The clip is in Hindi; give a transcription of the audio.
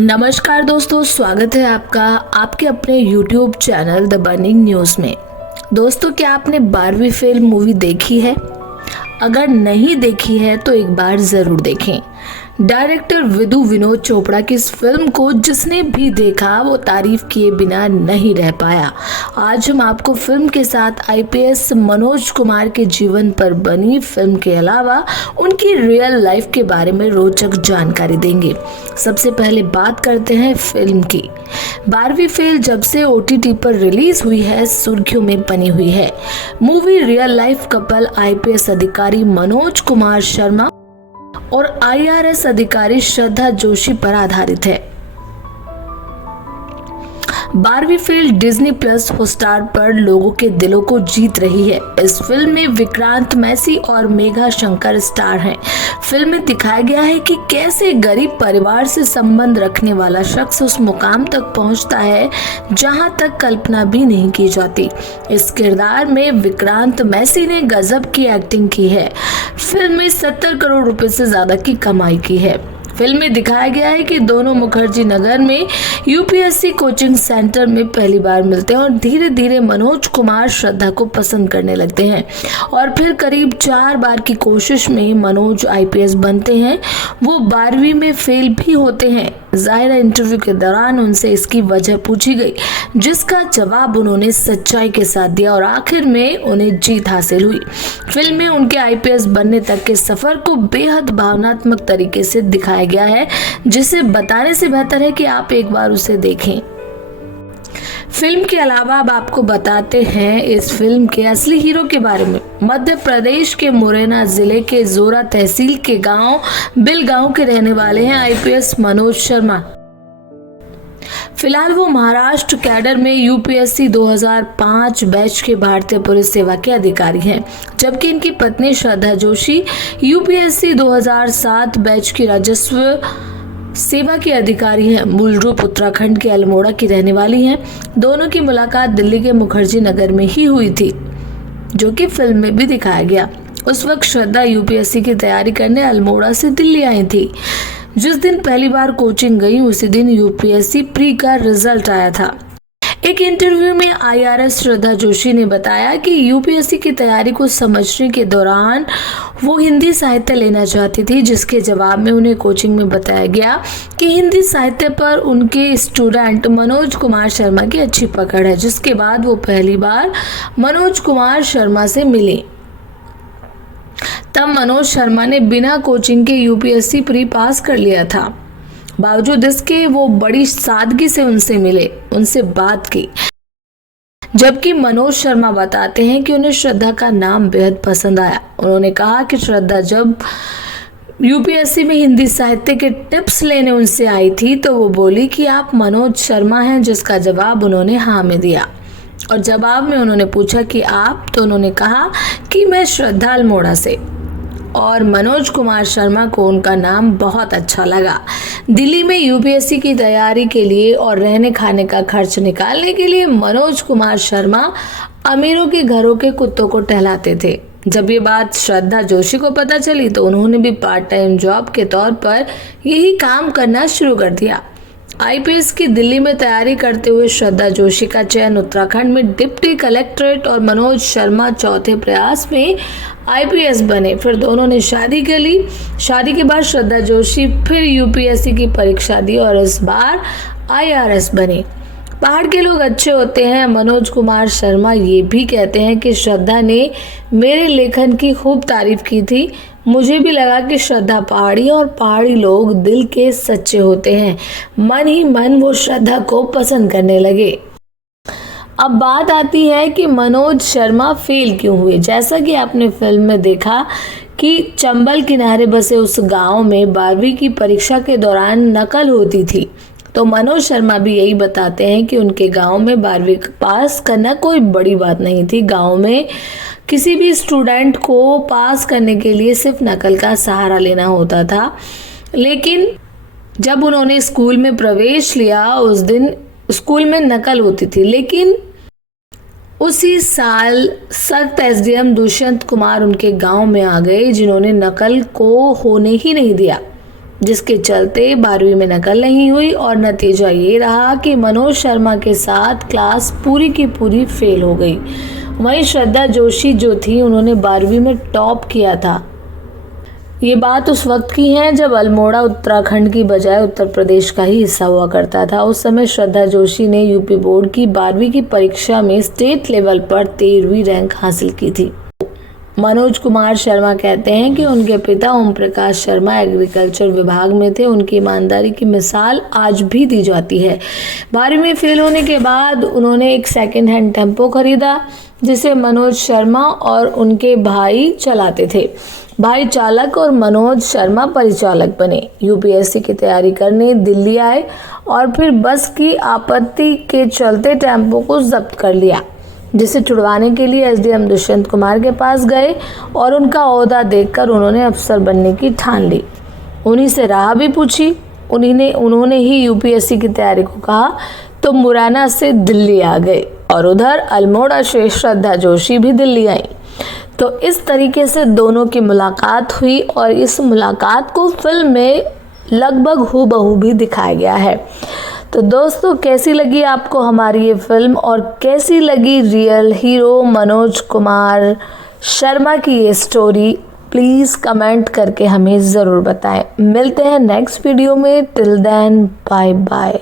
नमस्कार दोस्तों, स्वागत है आपका आपके अपने YouTube channel the burning news में। दोस्तों, क्या आपने 12वीं फेल मूवी देखी है? अगर नहीं देखी है तो एक बार ज़रूर देखें। डायरेक्टर विदु विनोद चोपड़ा की इस फिल्म को जिसने भी देखा वो तारीफ किए बिना नहीं रह पाया। आज हम आपको फिल्म के साथ आईपीएस मनोज कुमार के जीवन पर बनी फिल्म के अलावा उनकी रियल लाइफ के बारे में रोचक जानकारी देंगे। सबसे पहले बात करते हैं फिल्म की। 12वीं फेल जब से ओटीटी पर रिलीज हुई है सुर्खियों में बनी हुई है। Movie real life couple IPS अधिकारी मनोज कुमार शर्मा और आईआरएस अधिकारी श्रद्धा जोशी पर आधारित है। 12वीं फेल डिज्नी प्लस हॉटस्टार पर लोगों के दिलों को जीत रही है। इस फिल्म में विक्रांत मैसी और मेघा शंकर स्टार हैं। फिल्म में दिखाया गया है कि कैसे गरीब परिवार से संबंध रखने वाला शख्स उस मुकाम तक पहुंचता है जहां तक कल्पना भी नहीं की जाती। इस किरदार में विक्रांत मैसी ने गजब की एक्टिंग की है। फिल्म में 70 करोड़ रुपए से ज्यादा की कमाई की है। फिल्म में दिखाया गया है कि दोनों मुखर्जी नगर में यूपीएससी कोचिंग सेंटर में पहली बार मिलते हैं और धीरे धीरे मनोज कुमार श्रद्धा को पसंद करने लगते हैं और फिर करीब 4 बार की कोशिश में मनोज आईपीएस बनते हैं। वो 12वीं में फेल भी होते हैं। जाहिर इंटरव्यू के दौरान उनसे इसकी वजह पूछी गई, जिसका जवाब उन्होंने सच्चाई के साथ दिया और आखिर में उन्हें जीत हासिल हुई। फिल्म में उनके आईपीएस बनने तक के सफर को बेहद भावनात्मक तरीके से दिखाया गया है, जिसे बताने से बेहतर है कि आप एक बार उसे देखें। फिल्म के अलावा अब आपको बताते हैं इस फिल्म के असली हीरो के बारे में। मध्य प्रदेश के मुरैना जिले के जोरा तहसील के गांव बिलगांव के रहने वाले हैं आईपीएस मनोज शर्मा। फिलहाल वो महाराष्ट्र कैडर में यूपीएससी 2005 बैच के भारतीय पुलिस सेवा के अधिकारी हैं, जबकि इनकी पत्नी श्रद्धा जोशी यूपीएससी 2007 बैच की राजस्व सेवा की अधिकारी हैं। मूल रूप उत्तराखंड के अल्मोड़ा की रहने वाली हैं। दोनों की मुलाकात दिल्ली के मुखर्जी नगर में ही हुई थी, जो कि फिल्म में भी दिखाया गया। उस वक्त श्रद्धा यूपीएससी की तैयारी करने अल्मोड़ा से दिल्ली आई थी। जिस दिन पहली बार कोचिंग गई उसी दिन यूपीएससी प्री का रिजल्ट आया था। एक इंटरव्यू में आईआरएस श्रद्धा जोशी ने बताया कि यूपीएससी की तैयारी को समझने के दौरान वो हिंदी साहित्य लेना चाहती थी, जिसके जवाब में उन्हें कोचिंग में बताया गया कि हिंदी साहित्य पर उनके स्टूडेंट मनोज कुमार शर्मा की अच्छी पकड़ है, जिसके बाद वो पहली बार मनोज कुमार शर्मा से मिली। तब मनोज शर्मा ने बिना कोचिंग के यूपीएससी प्री पास कर लिया था। बावजूद इसके वो बड़ी सादगी से उनसे मिले, उनसे बात की। जबकि मनोज शर्मा बताते हैं कि उन्हें श्रद्धा का नाम बेहद पसंद आया। उन्होंने कहा कि श्रद्धा जब यूपीएससी में हिंदी साहित्य के टिप्स लेने उनसे आई थी तो वो बोली कि आप मनोज शर्मा हैं, जिसका जवाब उन्होंने हाँ में दिया। और जवाब में उन्होंने पूछा कि आप, तो उन्होंने कहा कि मैं श्रद्धा अल्मोड़ा से। और मनोज कुमार शर्मा को उनका नाम बहुत अच्छा लगा। दिल्ली में यूपीएससी की तैयारी के लिए और रहने खाने का खर्च निकालने के लिए मनोज कुमार शर्मा अमीरों के घरों के कुत्तों को टहलाते थे। जब ये बात श्रद्धा जोशी को पता चली तो उन्होंने भी पार्ट टाइम जॉब के तौर पर यही काम करना शुरू कर दिया। आईपीएस की दिल्ली में तैयारी करते हुए श्रद्धा जोशी का चयन उत्तराखंड में डिप्टी कलेक्ट्रेट और मनोज शर्मा चौथे प्रयास में आईपीएस बने। फिर दोनों ने शादी कर ली। शादी के बाद श्रद्धा जोशी फिर यूपीएससी की परीक्षा दी और इस बार आईआरएस बनी। पहाड़ के लोग अच्छे होते हैं। मनोज कुमार शर्मा ये भी कहते हैं कि श्रद्धा ने मेरे लेखन की खूब तारीफ की थी। मुझे भी लगा कि श्रद्धा पहाड़ी और पहाड़ी लोग दिल के सच्चे होते हैं। मन ही मन वो श्रद्धा को पसंद करने लगे। अब बात आती है कि मनोज शर्मा फेल क्यों हुए। जैसा कि आपने फिल्म में देखा कि चंबल किनारे बसे उस गांव में 12वीं की परीक्षा के दौरान नकल होती थी, तो मनोज शर्मा भी यही बताते हैं कि उनके गांव में 12वीं पास करना कोई बड़ी बात नहीं थी। गांव में किसी भी स्टूडेंट को पास करने के लिए सिर्फ नकल का सहारा लेना होता था। लेकिन जब उन्होंने स्कूल में प्रवेश लिया उस दिन स्कूल में नकल होती थी, लेकिन उसी साल सख्त एसडीएम दुष्यंत कुमार उनके गांव में आ गए, जिन्होंने नकल को होने ही नहीं दिया। जिसके चलते 12वीं में नकल नहीं हुई और नतीजा ये रहा कि मनोज शर्मा के साथ क्लास पूरी की पूरी फेल हो गई। वहीं श्रद्धा जोशी जो थी उन्होंने 12वीं में टॉप किया था। ये बात उस वक्त की है जब अल्मोड़ा उत्तराखंड की बजाय उत्तर प्रदेश का ही हिस्सा हुआ करता था। उस समय श्रद्धा जोशी ने यूपी बोर्ड की 12वीं की परीक्षा में स्टेट लेवल पर 13वीं रैंक हासिल की थी। मनोज कुमार शर्मा कहते हैं कि उनके पिता ओम प्रकाश शर्मा एग्रीकल्चर विभाग में थे। उनकी ईमानदारी की मिसाल आज भी दी जाती है। 12वीं में फेल होने के बाद उन्होंने एक सेकेंड हैंड टेम्पो खरीदा जिसे मनोज शर्मा और उनके भाई चलाते थे। भाई चालक और मनोज शर्मा परिचालक बने। यूपीएससी की तैयारी करने दिल्ली आए और फिर बस की आपत्ति के चलते टेम्पो को जब्त कर लिया, जिसे छुड़वाने के लिए एसडीएम दुष्यंत कुमार के पास गए और उनका ओहदा देखकर उन्होंने अफसर बनने की ठान ली। उन्हीं से राह भी पूछी। उन्होंने ही यूपीएससी की तैयारी को कहा तो मुरैना से दिल्ली आ गए और उधर अल्मोड़ा से श्रद्धा जोशी भी दिल्ली आई। तो इस तरीके से दोनों की मुलाकात हुई और इस मुलाकात को फिल्म में लगभग हूबहू भी दिखाया गया है। तो दोस्तों, कैसी लगी आपको हमारी ये फिल्म और कैसी लगी रियल हीरो मनोज कुमार शर्मा की ये स्टोरी, प्लीज़ कमेंट करके हमें ज़रूर बताएं। मिलते हैं नेक्स्ट वीडियो में। Till then bye bye.